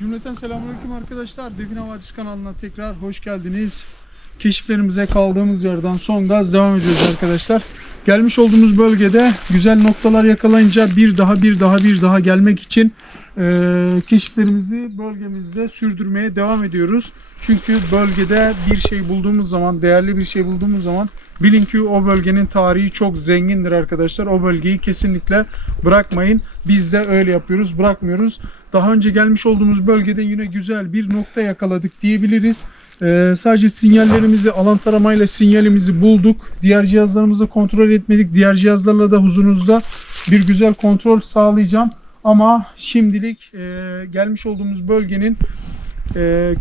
Cümleten selamünaleyküm arkadaşlar. Define Vadisi kanalına tekrar hoş geldiniz. Keşiflerimize kaldığımız yerden son gaz devam ediyoruz arkadaşlar. Gelmiş olduğumuz bölgede güzel noktalar yakalayınca bir daha gelmek için keşiflerimizi bölgemizde sürdürmeye devam ediyoruz. Çünkü bölgede bir şey bulduğumuz zaman, değerli bir şey bulduğumuz zaman bilin ki o bölgenin tarihi çok zengindir arkadaşlar. O bölgeyi kesinlikle bırakmayın. Biz de öyle yapıyoruz, bırakmıyoruz. Daha önce gelmiş olduğumuz bölgede yine güzel bir nokta yakaladık diyebiliriz. Sadece sinyallerimizi, alan taramayla sinyalimizi bulduk. Diğer cihazlarımızı kontrol etmedik. Diğer cihazlarla da huzurunuzda bir güzel kontrol sağlayacağım. Ama şimdilik gelmiş olduğumuz bölgenin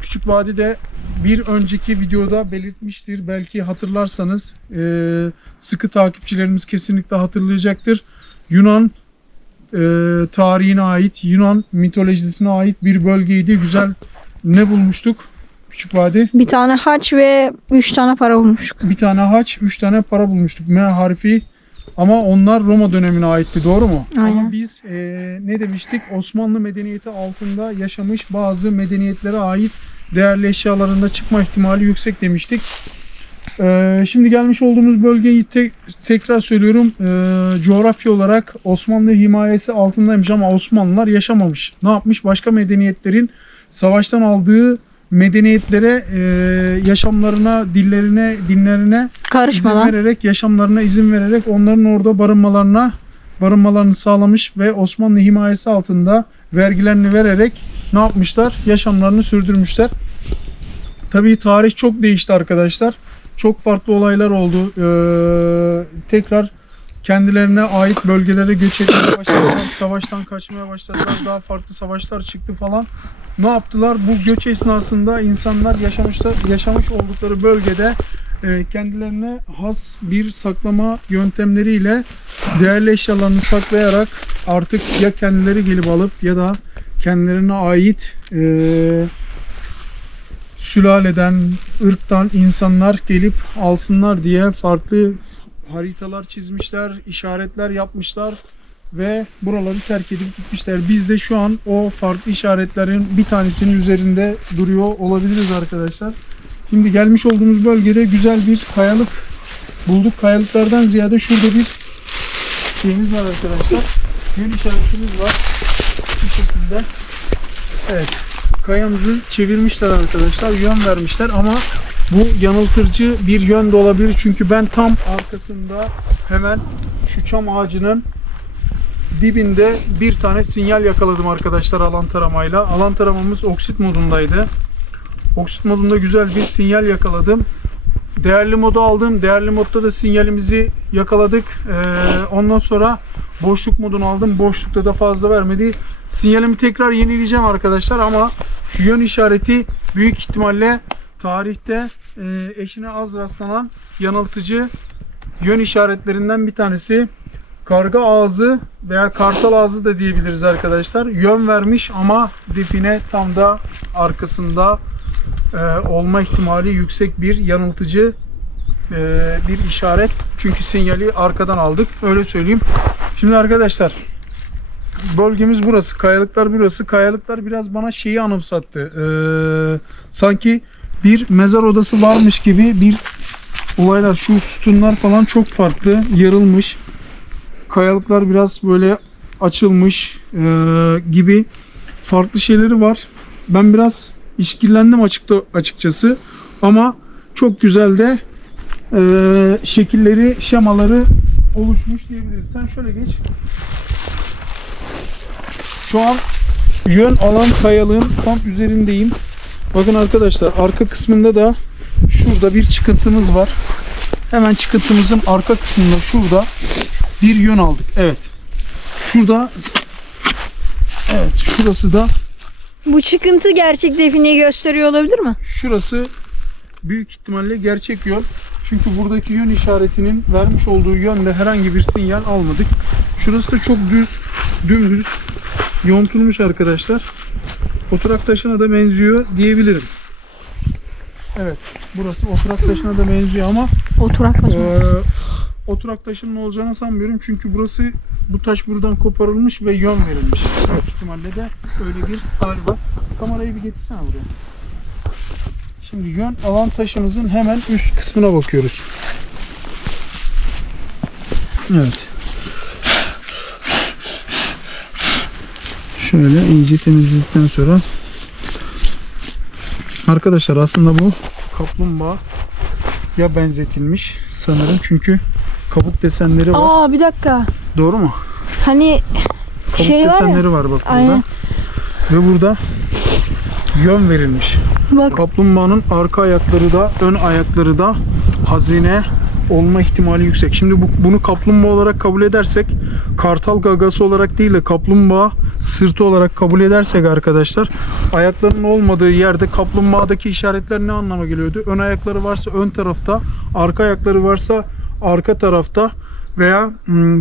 Küçük Vadi'de bir önceki videoda belirtmiştir. Belki hatırlarsanız sıkı takipçilerimiz kesinlikle hatırlayacaktır. Yunan tarihine ait, Yunan mitolojisine ait bir bölgeydi. Güzel ne bulmuştuk Küçük Vadi? Bir tane haç ve 3 tane para bulmuştuk. Bir tane haç, 3 tane para bulmuştuk. M harfi. Ama onlar Roma dönemine aitti, doğru mu? Aynen. Ama biz ne demiştik? Osmanlı medeniyeti altında yaşamış bazı medeniyetlere ait değerli eşyalarında çıkma ihtimali yüksek demiştik. Şimdi gelmiş olduğumuz bölgeyi tekrar söylüyorum. Coğrafya olarak Osmanlı himayesi altındaymış ama Osmanlılar yaşamamış. Ne yapmış? Başka medeniyetlerin savaştan aldığı medeniyetlere, yaşamlarına, dinlerine Karışmadan. izin vererek, yaşamlarına izin vererek onların orada barınmalarını sağlamış ve Osmanlı himayesi altında vergilerini vererek ne yapmışlar? Yaşamlarını sürdürmüşler. Tabii tarih çok değişti arkadaşlar. Çok farklı olaylar oldu. Tekrar kendilerine ait bölgelere göç etmeye başladılar. Savaştan kaçmaya başladılar. Daha farklı savaşlar çıktı falan. Ne yaptılar? Bu göç esnasında insanlar yaşamış oldukları bölgede kendilerine has bir saklama yöntemleriyle değerli eşyalarını saklayarak artık ya kendileri gelip alıp ya da kendilerine ait sülaleden, ırktan insanlar gelip alsınlar diye farklı haritalar çizmişler, işaretler yapmışlar ve buraları terk edip gitmişler. Biz de şu an o farklı işaretlerin bir tanesinin üzerinde duruyor olabiliriz arkadaşlar. Şimdi gelmiş olduğumuz bölgede güzel bir kayalık bulduk. Kayalıklardan ziyade şurada bir şeyimiz var arkadaşlar. Yön işaretimiz var. Bu şekilde. Evet. Kayamızı çevirmişler arkadaşlar. Yön vermişler ama bu yanıltıcı bir yön de olabilir. Çünkü ben tam arkasında hemen şu çam ağacının dibinde bir tane sinyal yakaladım arkadaşlar alan taramayla. Alan taramamız oksit modundaydı. Oksit modunda güzel bir sinyal yakaladım. Değerli modu aldım. Değerli modda da sinyalimizi yakaladık. Ondan sonra boşluk modunu aldım. Boşlukta da fazla vermedi. Sinyalimi tekrar yenileyeceğim arkadaşlar ama şu yön işareti büyük ihtimalle tarihte eşine az rastlanan yanıltıcı yön işaretlerinden bir tanesi. Karga ağzı veya kartal ağzı da diyebiliriz arkadaşlar. Yön vermiş ama define tam da arkasında olma ihtimali yüksek bir yanıltıcı bir işaret. Çünkü sinyali arkadan aldık. Öyle söyleyeyim. Şimdi arkadaşlar bölgemiz burası. Kayalıklar burası. Kayalıklar biraz bana şeyi anımsattı. Sanki bir mezar odası varmış gibi bir olaylar. Şu sütunlar falan çok farklı. Yarılmış. Kayalıklar biraz böyle açılmış gibi farklı şeyleri var. Ben biraz işkillendim açıkçası. Ama çok güzel de şekilleri, şemaları oluşmuş diyebiliriz. Sen şöyle geç. Şu an yön alan kayalığın tam üzerindeyim. Bakın arkadaşlar arka kısmında da şurada bir çıkıntımız var. Hemen çıkıntımızın arka kısmında şurada bir yön aldık. Evet. Şurada, evet, şurası da, Bu çıkıntı gerçek defineyi gösteriyor olabilir mi? şurası büyük ihtimalle gerçek yön. Çünkü buradaki yön işaretinin vermiş olduğu yönde herhangi bir sinyal almadık. Şurası da çok dümdüz yontulmuş arkadaşlar. Oturak taşına da benziyor diyebilirim. Evet, burası oturak taşına da benziyor ama Oturak taşı. oturak taşının olacağını sanmıyorum. Çünkü burası Bu taş buradan koparılmış ve yön verilmiş. Büyük ihtimalle de öyle bir hal var. Kamerayı bir getirsene buraya. Şimdi yön alan taşımızın hemen üst kısmına bakıyoruz. Evet. Şöyle iyice temizledikten sonra arkadaşlar aslında bu kaplumbağa ya benzetilmiş sanırım çünkü kabuk desenleri var. Aa bir dakika. Doğru mu? Hani Kabuk şey var desenleri ya. var bak burada. Aynen. Ve burada yön verilmiş. Bak. Kaplumbağanın arka ayakları da ön ayakları da hazine olma ihtimali yüksek. Şimdi bunu kaplumbağa olarak kabul edersek, kartal gagası olarak değil de kaplumbağa sırtı olarak kabul edersek arkadaşlar, ayaklarının olmadığı yerde kaplumbağadaki işaretler ne anlama geliyordu? Ön ayakları varsa ön tarafta, arka ayakları varsa arka tarafta veya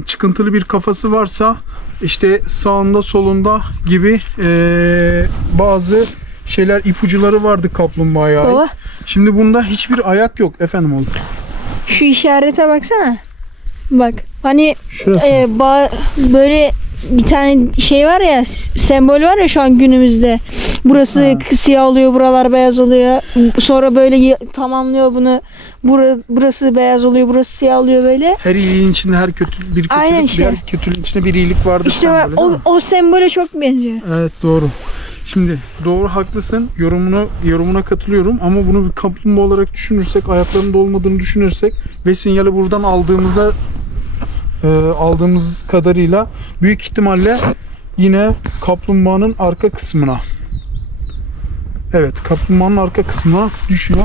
çıkıntılı bir kafası varsa işte sağında solunda gibi bazı şeyler, ipuçları vardı kaplumbağaya ait. Baba. Şimdi bunda hiçbir ayak yok efendim oğlum. Şu işarete baksana. Bak hani Şurası. böyle bir tane şey var ya, sembol var ya şu an günümüzde. Burası siyah oluyor, buralar beyaz oluyor. Sonra böyle tamamlıyor bunu. Burası beyaz oluyor, burası siyah oluyor böyle. Her iyiliğin içinde her bir Aynen kötülük, işte. her kötülüğün içinde bir iyilik vardır İşte sembolü, değil mi? o sembole çok benziyor. Evet doğru. Şimdi doğru haklısın. Yorumuna katılıyorum ama bunu bir kaplumbağa olarak düşünürsek, ayaklarında olmadığını düşünürsek ve sinyali buradan aldığımız kadarıyla büyük ihtimalle yine kaplumbağanın arka kısmına. Evet, kaplumbağanın arka kısmına düşüyor.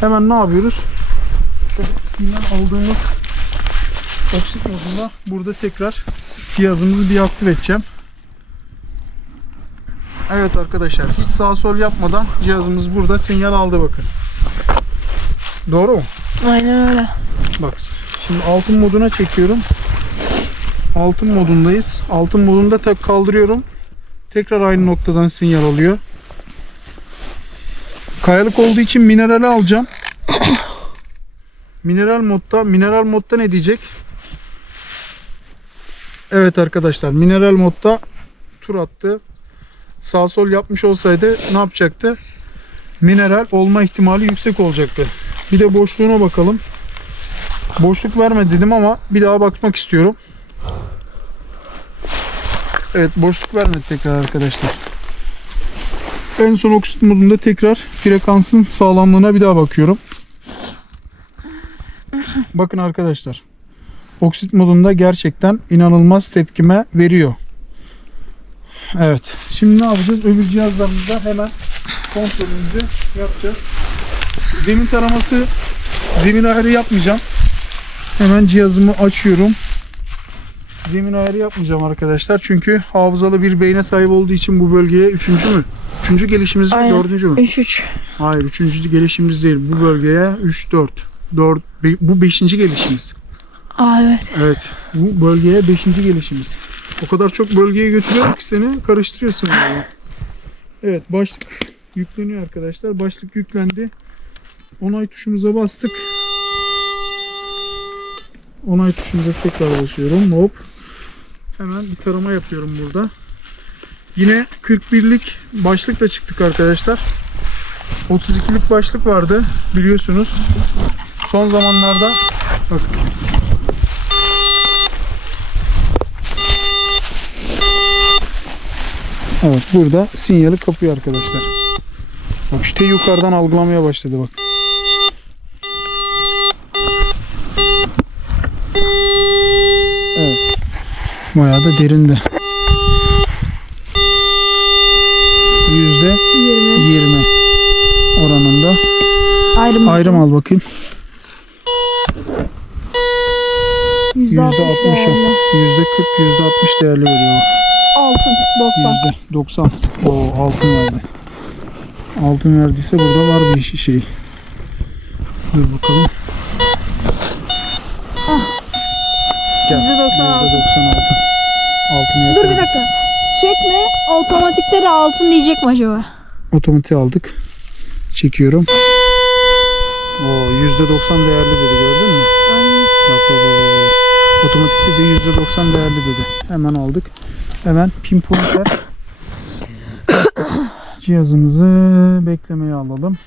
Hemen ne yapıyoruz? Şöyle sinyal aldığımız oksit modunda burada tekrar cihazımızı bir aktif edeceğim. Evet arkadaşlar, hiç sağ sol yapmadan cihazımız burada sinyal aldı bakın. Doğru mu? Aynen öyle. Bak şimdi altın moduna çekiyorum. Altın modundayız. Altın modunda tek kaldırıyorum. Tekrar aynı noktadan sinyal alıyor. Kayalık olduğu için minerali alacağım. Mineral modda ne diyecek? Evet arkadaşlar, mineral modda tur attı. Sağ sol yapmış olsaydı ne yapacaktı? Mineral olma ihtimali yüksek olacaktı. Bir de boşluğuna bakalım. Boşluk verme dedim ama bir daha bakmak istiyorum. Evet, boşluk vermedi tekrar arkadaşlar. En son oksit modunda tekrar frekansın sağlamlığına bir daha bakıyorum. Bakın arkadaşlar. Oksit modunda gerçekten inanılmaz tepkime veriyor. Evet. Şimdi ne yapacağız? Öbür cihazlarımızda hemen kontrolümüzü yapacağız. Zemin taraması, zemin ayarı yapmayacağım. Hemen cihazımı açıyorum. Zemin ayarı yapmayacağım arkadaşlar. Çünkü hafızalı bir beyne sahip olduğu için bu bölgeye 3. mü? 3. gelişimiz mi? Aynen. 4. mü? 3-3. Hayır, 3. gelişimiz değil. Bu bölgeye 3-4. Bu 5. gelişimiz. Aa evet. Evet. Bu bölgeye 5. gelişimiz. O kadar çok bölgeye götürüyorum ki seni karıştırıyorsun yani. Evet, başlık yükleniyor arkadaşlar. Başlık yüklendi. Onay tuşumuza bastık. Onay tuşumuza tekrar basıyorum. Hop. Hemen bir tarama yapıyorum burada. Yine 41'lik başlıkla çıktık arkadaşlar. 32'lik başlık vardı biliyorsunuz. Son zamanlarda bakın. Evet, burada sinyali kapıyor arkadaşlar. Bak işte yukarıdan algılamaya başladı bak. Evet. Bayağı da derinde. %20 oranında. Ayrım al bakayım. %60'a. %40, %60 değerli veriyor. Altın. 90. %90. Oo, altın verdi. Altın verdiyse burada var bir şey. Dur bakalım. Gel. %96. %96. Altını Dur yakaladım. bir dakika. Çekme. Otomatikte de altın diyecek mi acaba? Otomatiğe aldık. Çekiyorum. Oo, %90 değerli dedi, gördün mü? Aynen. Bak. Otomatikte de %90 değerli dedi. Hemen aldık. Hemen pinpointer cihazımızı beklemeye alalım.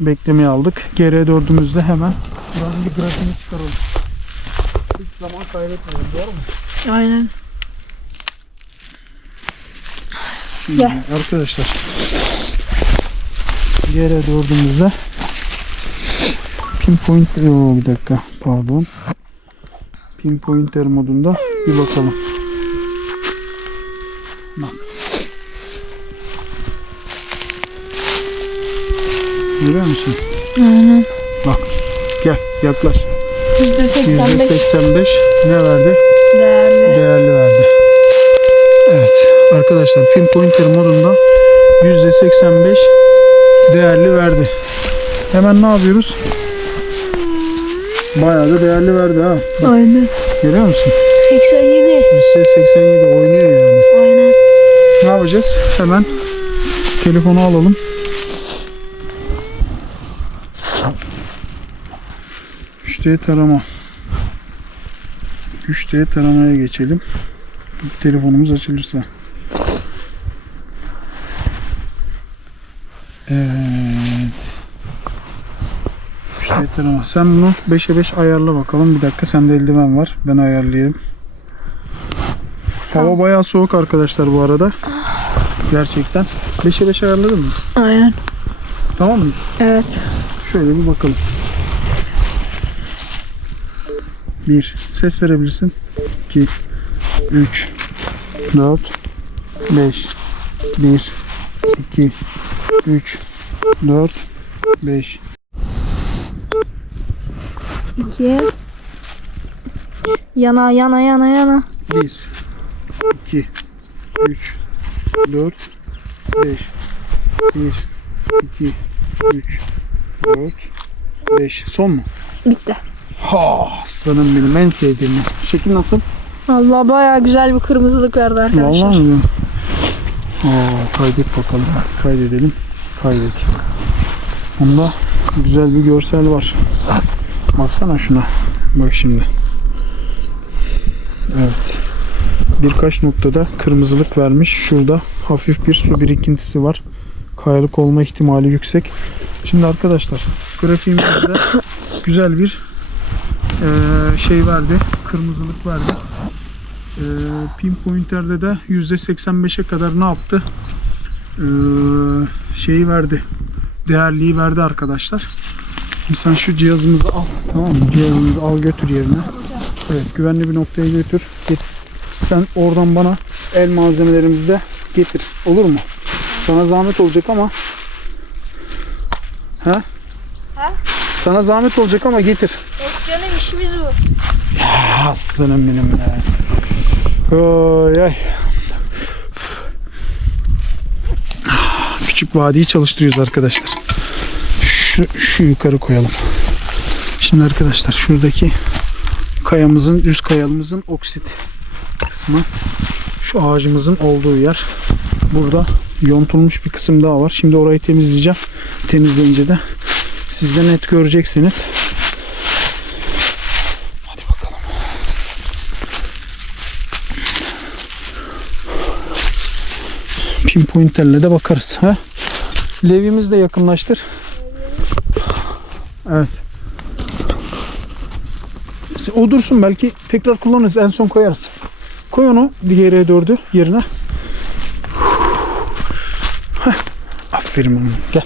Beklemeye aldık. GR4'ümüzde hemen buranın bir grafiğini çıkaralım. Hiç zaman kaybetmeyelim. Doğru mu? Aynen. Şimdi Gel. arkadaşlar GR4'ümüzde pinpointer, bir dakika pardon, pinpointer modunda bir bakalım. Bak. Görüyor musun? Aynen. Bak gel yaklaş. %85 %85 ne verdi? değerli. Değerli verdi. Evet arkadaşlar pinpointer modunda %85 değerli verdi. Hemen ne yapıyoruz? Bayağı da değerli verdi ha. Bak, Aynen. görüyor musun? 87. %87 oynuyor yani. Aynen. Ne yapacağız? Hemen telefonu alalım. Güçte tarama. Güçte taramaya geçelim. Telefonumuz açılırsa. Evet. Güçte tarama. Sen bunu 5'e 5 ayarla bakalım. Bir dakika, sende eldiven var. Ben ayarlayayım. Hava bayağı soğuk arkadaşlar bu arada. Gerçekten. 5'e 5 ayarladın mı? Aynen. Tamam mıyız? Evet. Şöyle bir bakalım. 1. Ses verebilirsin. 2 3 4 5 1 2 3 4 5 2 yana yana yana yana. 1 2 3 4 5 1 2 3 4 5. Son mu? Bitti. Ha, aslanım benim en sevdiğim. Şekil nasıl? Allah bayağı güzel bir kırmızılık verdi arkadaşlar. Vallahi mi? Kaydet bakalım. Kaydedelim. Kaydet. Bunda güzel bir görsel var. Baksana şuna. Bak şimdi. Evet. Birkaç noktada kırmızılık vermiş. Şurada hafif bir su birikintisi var. Kayalık olma ihtimali yüksek. Şimdi arkadaşlar grafiğimizde güzel bir şey verdi. Kırmızılık verdi. Pinpointer'de de %85'e kadar ne yaptı? Şeyi verdi. Değerliyi verdi arkadaşlar. Şimdi sen şu cihazımızı al. Tamam mı? Cihazımızı al götür yerine. Evet, güvenli bir noktaya götür. Getir. Sen oradan bana el malzemelerimizi de getir. Olur mu? Sana zahmet olacak ama. Ha? Ha? Sana zahmet olacak ama getir. Yok canım, işimiz bu. Aslanım benim ya. Oy ay. Küçük vadiyi çalıştırıyoruz arkadaşlar. Şu yukarı koyalım. Şimdi arkadaşlar şuradaki kayamızın, düz kayalımızın oksit kısmı, şu ağacımızın olduğu yer. Burada yontulmuş bir kısım daha var. Şimdi orayı temizleyeceğim. Temizleyince de siz de net göreceksiniz. Hadi bakalım. Pinpointer'le de bakarız. Ha? Levy'mizi de yakınlaştır. Evet. O dursun, belki tekrar kullanırız, en son koyarız. Koy onu GR4'ü yerine. Heh. Aferin oğlum. Gel.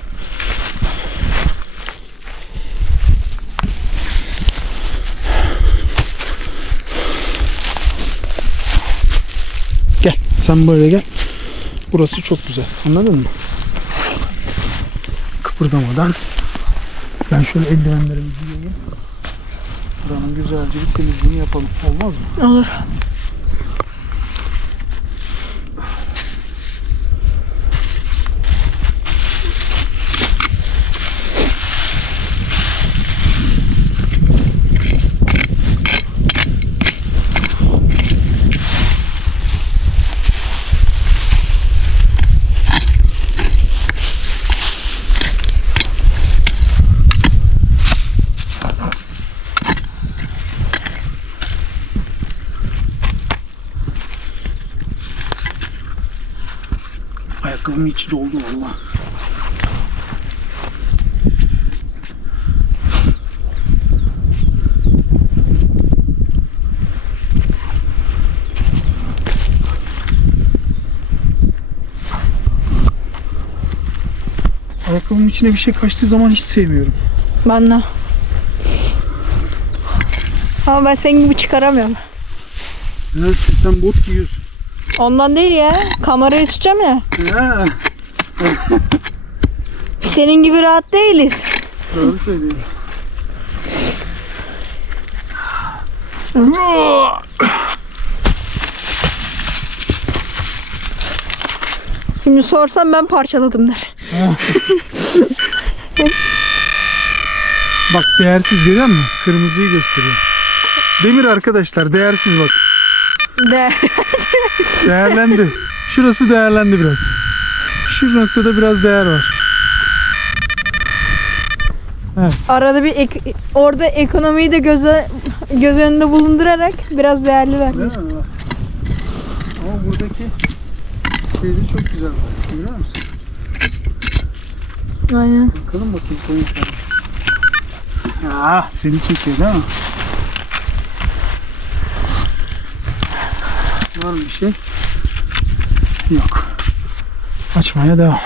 Gel. Sen böyle gel. Burası çok güzel. Anladın mı? Kıpırdamadan. Ben şöyle eldivenlerimizi giyeyim. Buranın güzelce bir temizliğini yapalım. Olmaz mı? Olur. Ayakkabımın içi doldu valla. Ayakkabımın içine bir şey kaçtığı zaman hiç sevmiyorum. Ben de. Ama ben senin gibi çıkaramıyorum. Evet, sen bot giyiyorsun. Ondan değil ya. Kamerayı tutacağım ya. Ha, Senin gibi rahat değiliz. doğru söylüyorsun. Şimdi sorsam ben parçaladım der. Bak değersiz, görüyor musun? Kırmızıyı gösteriyor. Demir arkadaşlar, değersiz bak. De. Değerlendi. Şurası değerlendi biraz. Şu noktada biraz değer var. Arada bir orada ekonomiyi de göz önünde bulundurarak biraz değerli ver. Değil mi? Bak. Ama buradaki şey de çok güzel. Görüyor musun? Aynen. Bakalım bakayım koyun sana. Ah, seni çekiyor değil mi? Var mı bir şey? Yok. Açmaya devam.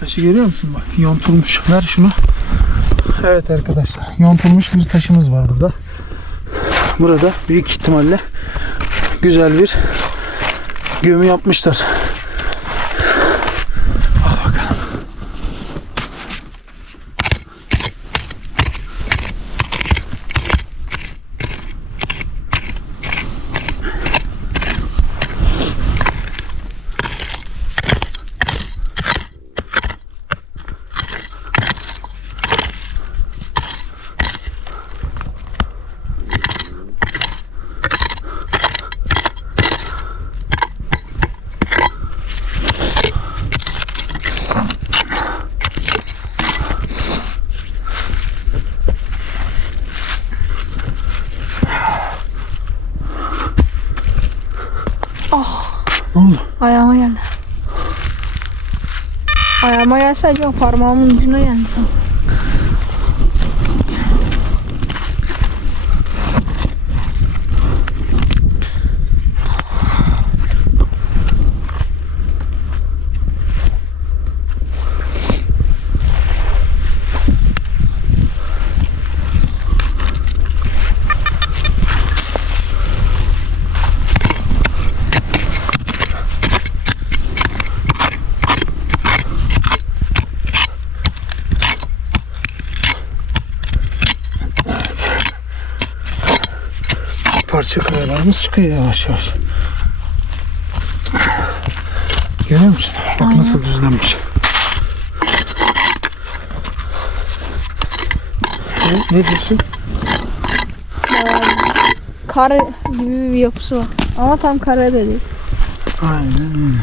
Taşı görüyor musun? Bak yontulmuş. Ver şunu. Evet arkadaşlar. Yontulmuş bir taşımız var burada. Burada büyük ihtimalle güzel bir gömü yapmışlar. Al bakalım. Ne oldu? Ayağıma geldi. Ayağıma gelse acaba parmağımın ucuna geldi. Parça kayalarımız çıkıyor yavaş yavaş. Görüyor musun? Bak Aynen. nasıl düzlenmiş. Ne diyorsun? Kare gibi bir yapısı var. Ama tam kare de değil. Aynen öyle.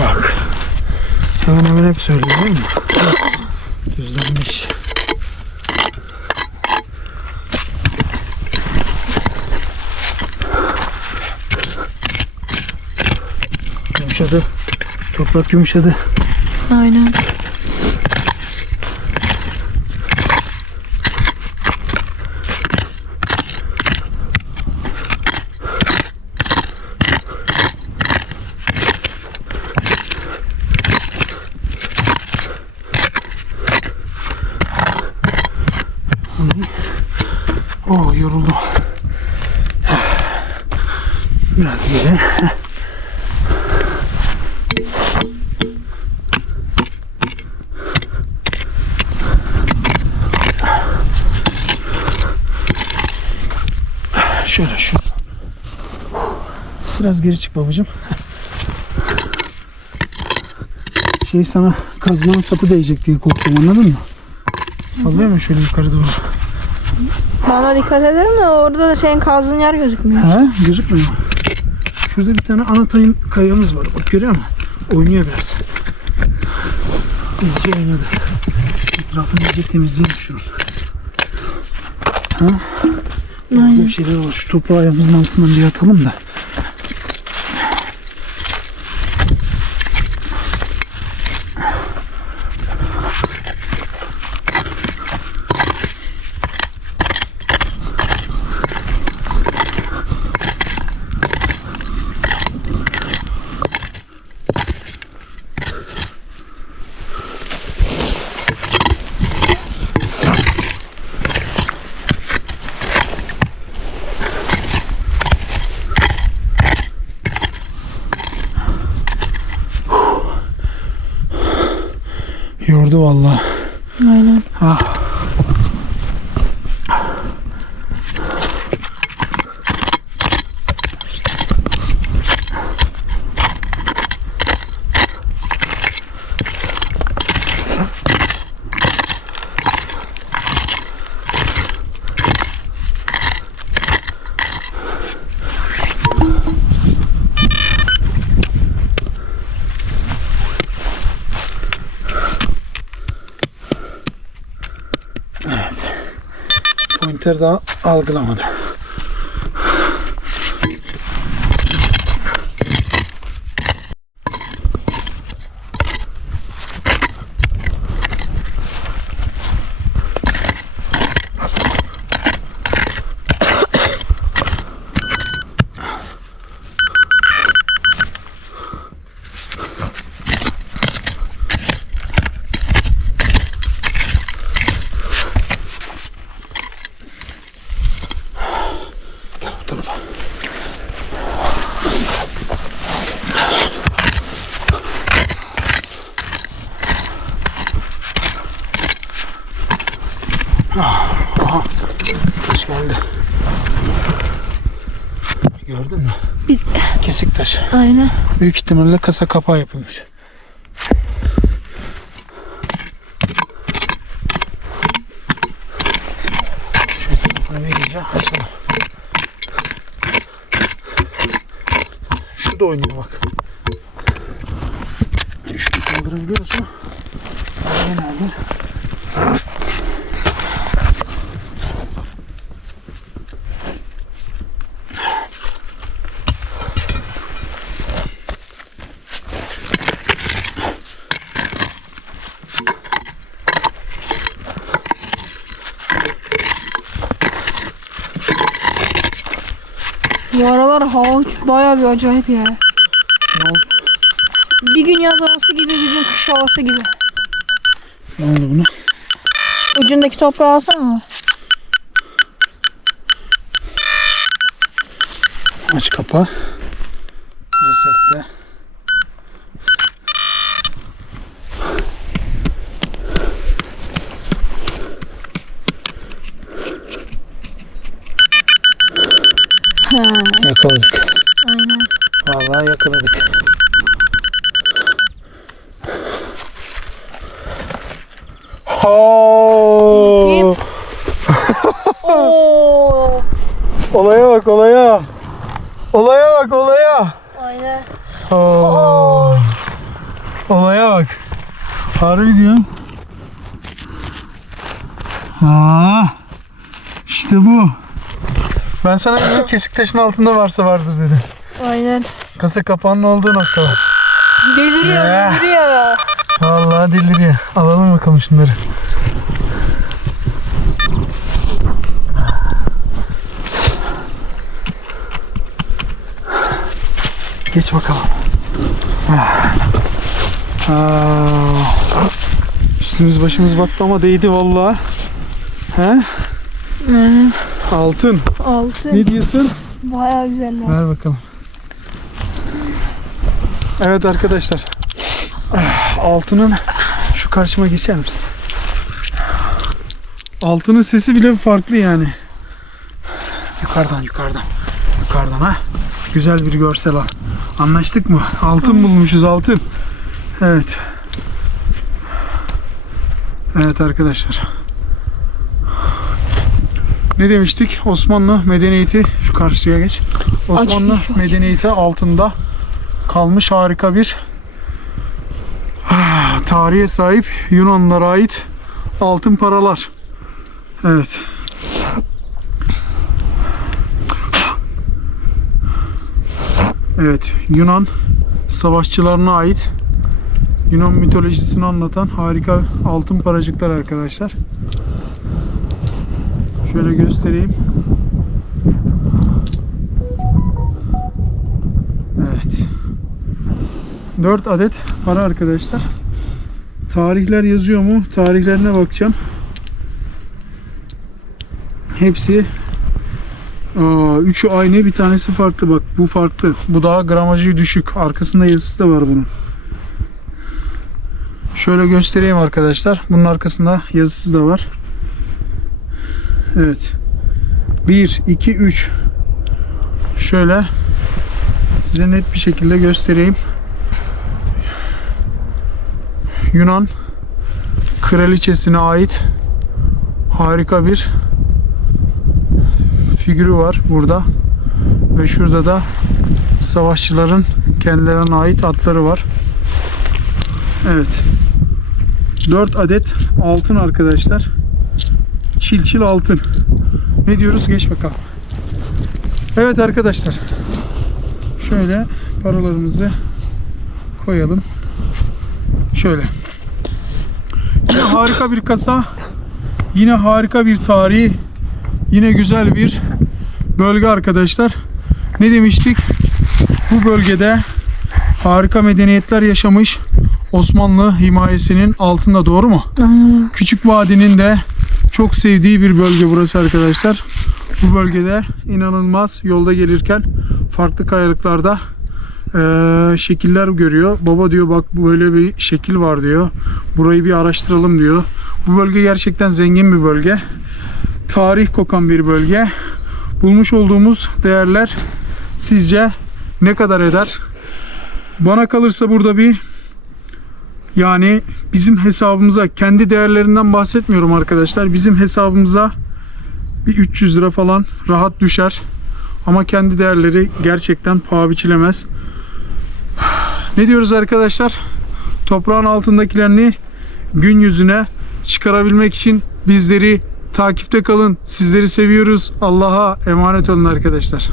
Bak. Hemen hemen hep söylüyor değil mi? Düzlenmiş. Yumuşadı. Toprak yumuşadı. Aynen. Oh, yoruldum. Biraz geri. Şöyle şu. Biraz geri çık babacığım. Sana kazmanın sapı değecek diye korktum, anladın mı? Sallıyor mu şöyle yukarı doğru? Bana dikkat ederim de orada da senin kazdığın yer gözükmüyor. He, gözükmüyor. Şurada bir tane ana kayamız var. Bak görüyor musun? Oynuyor biraz. İyice oynadı. Etrafını iyice temizleyelim şunun. Ha? Burada bir şeyler var. Şu toprağı ayağımızın altından bir atalım da. Yordu vallahi. Aynen. Ah. Pointer daha algılamadı. Aha, taş geldi. Gördün mü? Kesik taş. Aynen. Büyük ihtimalle kasa kapağı yapılmış. Şöyle telefonu vereceğim. Açalım. Şurada oynuyor bak. Şunu kaldırabiliyor musun? Nerede? Bu aralar hava bayağı bir acayip ya. Ne oldu? Bir gün yaz havası gibi, bir gün kış havası gibi. Ne oldu buna? Ucundaki toprağı alsana. Aç kapağı. Resetle. Ha, Yakaladık. aynen. Vallahi yakaladık. Bakayım. Oo. Olaya bak olaya. Olaya bak olaya. Aynen. Oo. Olaya bak. Harbi diyorum. İşte bu. Ben sana dedim kesik taşın altında varsa vardır dedim. Aynen. Kasa kapağının olduğu nokta var. Deliriyor, Ya. deliriyor. Vallahi deliriyor. Alalım bakalım şunları. Geç bakalım. Üstümüz başımız battı ama değdi vallahi. He? Aynen. Altın. Altın. Ne diyorsun? Bayağı güzeller. Ver bakalım. Evet arkadaşlar. Altının şu karşıma geçer misin? Altının sesi bile farklı yani. Yukarıdan ha. Güzel bir görsel al. Anlaştık mı? Altın bulmuşuz altın. Evet. Evet arkadaşlar. Ne demiştik? Osmanlı medeniyeti, şu karşıya geç. Osmanlı medeniyeti altında kalmış harika bir tarihe sahip Yunanlılara ait altın paralar. Evet. Evet, Yunan savaşçılarına ait, Yunan mitolojisini anlatan harika altın paracıklar arkadaşlar. Şöyle göstereyim. Evet. 4 adet para arkadaşlar. Tarihler yazıyor mu? Tarihlerine bakacağım. Hepsi üçü aynı, bir tanesi farklı. Bak bu farklı. Bu daha gramajı düşük. Arkasında yazısı da var bunun. Şöyle göstereyim arkadaşlar. Bunun arkasında yazısı da var. Evet. 1, 2, 3. Şöyle size net bir şekilde göstereyim. Yunan kraliçesine ait harika bir figürü var burada. Ve şurada da savaşçıların kendilerine ait atları var. Evet. 4 adet altın arkadaşlar. Çil altın. Ne diyoruz? Geç bakalım. Evet arkadaşlar. Şöyle paralarımızı koyalım. Şöyle. Yine harika bir kasa. Yine harika bir tarih. Yine güzel bir bölge arkadaşlar. Ne demiştik? Bu bölgede harika medeniyetler yaşamış. Osmanlı himayesinin altında, doğru mu? Aynen. Küçük Vadi'nin de çok sevdiği bir bölge burası arkadaşlar. Bu bölgede inanılmaz yolda gelirken farklı kayalıklarda şekiller görüyor. Baba diyor, bak böyle bir şekil var diyor. Burayı bir araştıralım diyor. Bu bölge gerçekten zengin bir bölge. Tarih kokan bir bölge. Bulmuş olduğumuz değerler sizce ne kadar eder? Bana kalırsa burada yani bizim hesabımıza, kendi değerlerinden bahsetmiyorum arkadaşlar. Bizim hesabımıza bir 300 lira falan rahat düşer. Ama kendi değerleri gerçekten paha biçilemez. Ne diyoruz arkadaşlar? Toprağın altındakilerini gün yüzüne çıkarabilmek için bizleri takipte kalın. Sizleri seviyoruz. Allah'a emanet olun arkadaşlar.